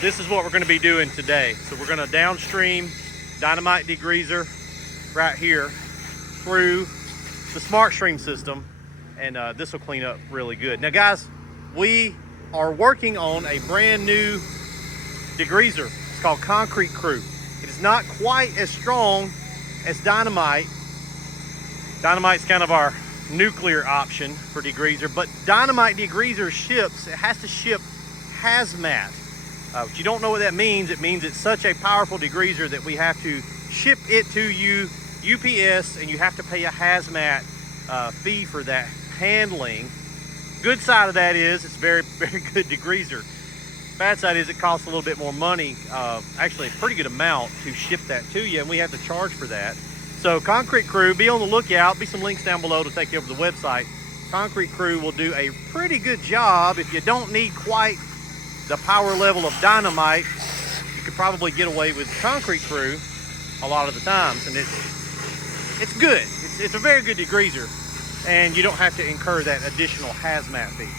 this is what we're going to be doing today. So we're going to downstream dynamite degreaser right here through the smart stream system, and this will clean up really good. Now guys, we are working on a brand new degreaser. It's called Concrete Crew. It is not quite as strong as dynamite. Dynamite's kind of our nuclear option for degreaser, but dynamite degreaser ships, it has to ship hazmat. If you don't know what that means, it means it's such a powerful degreaser that we have to ship it to you UPS, and you have to pay a hazmat fee for that handling. Good side of that is it's very good degreaser. Bad side is it costs a little bit more money, actually a pretty good amount to ship that to you, and we have to charge for that. So Concrete Crew, be on the lookout. Be some links down below to take you over to the website. Concrete Crew will do a pretty good job. If you don't need quite the power level of dynamite, you could probably get away with Concrete Crew a lot of the times, and it's good. It's a very good degreaser, and you don't have to incur that additional hazmat fee.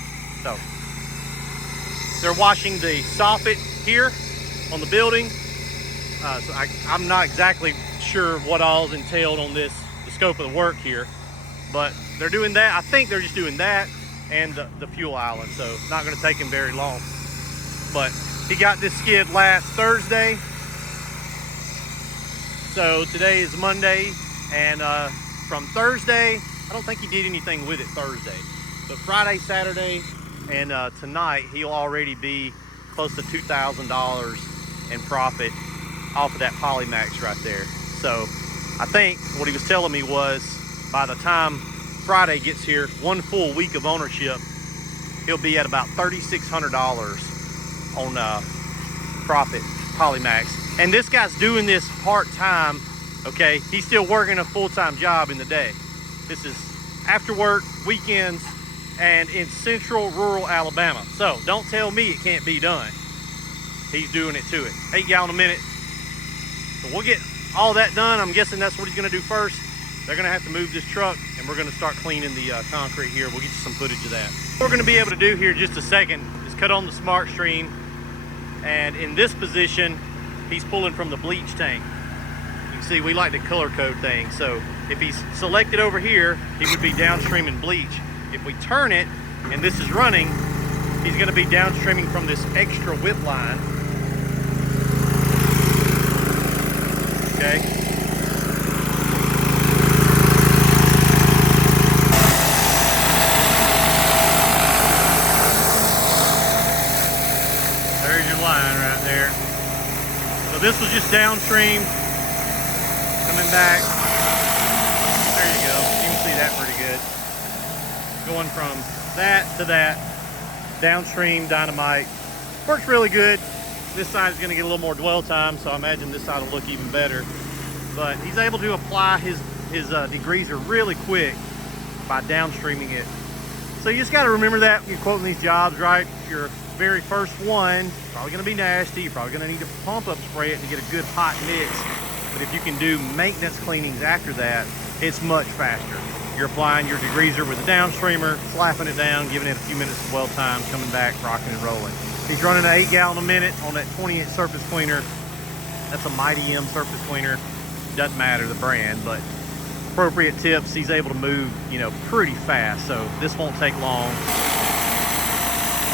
So they're washing the soffit here on the building. So I'm not exactly sure what all's entailed on this, the scope of the work here, but they're doing that. I think they're just doing that and the fuel island, so it's not going to take him very long. But he got this skid last Thursday, so today is Monday, and from Thursday, I don't think he did anything with it Thursday, but Friday, Saturday, and tonight he'll already be close to $2,000 in profit off of that Polymax right there. So I think what he was telling me was by the time Friday gets here, 1 full week of ownership, he'll be at about $3,600 on profit Polymax. And this guy's doing this part-time, okay? He's still working a full-time job in the day. This is after work, weekends, and in central rural Alabama. So don't tell me it can't be done. He's doing it to it. 8 gallon a minute. So we'll get all that done. I'm guessing that's what he's gonna do first. They're gonna have to move this truck, and we're gonna start cleaning the concrete here. We'll get you some footage of that. What we're gonna be able to do here in just a second is cut on the smart stream, and in this position, he's pulling from the bleach tank. You can see we like to color code things. So if he's selected over here, he would be downstreaming bleach. If we turn it, and this is running, he's gonna be downstreaming from this extra whip line. Okay. There's your line right there. So this was just downstream, coming back. There you go. You can see that pretty good. Going from that to that, downstream dynamite. Works really good. This side is going to get a little more dwell time, so I imagine this side will look even better. But he's able to apply his degreaser really quick by downstreaming it. So you just got to remember that when you're quoting these jobs, right? Your very first one, probably going to be nasty. You're probably going to need to pump up spray it to get a good hot mix. But if you can do maintenance cleanings after that, it's much faster. You're applying your degreaser with a downstreamer, slapping it down, giving it a few minutes of dwell time, coming back, rocking and rolling. He's running an 8 gallon a minute on that 20-inch surface cleaner. That's a Mighty M surface cleaner. Doesn't matter the brand, but appropriate tips, he's able to move, you know, pretty fast. So this won't take long.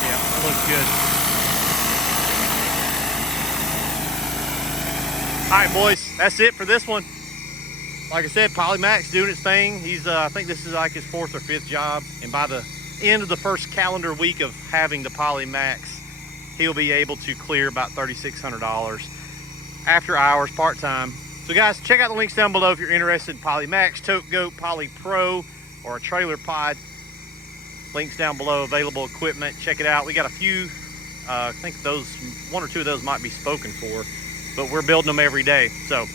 Yeah, that looks good. All right, boys, that's it for this one. Like I said, Polymax doing its thing. He's, I think this is like his 4th or 5th job. And by the end of the first calendar week of having the Polymax, he'll be able to clear about $3,600 after hours, part-time. So guys, check out the links down below if you're interested in Polymax, Tote Goat, Poly Pro, or a trailer pod. Links down below, available equipment. Check it out. We got a few, I think those, 1 or 2 of those might be spoken for, but we're building them every day. So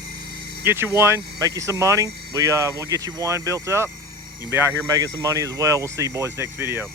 get you one, make you some money. We'll get you one built up. You can be out here making some money as well. We'll see you boys next video.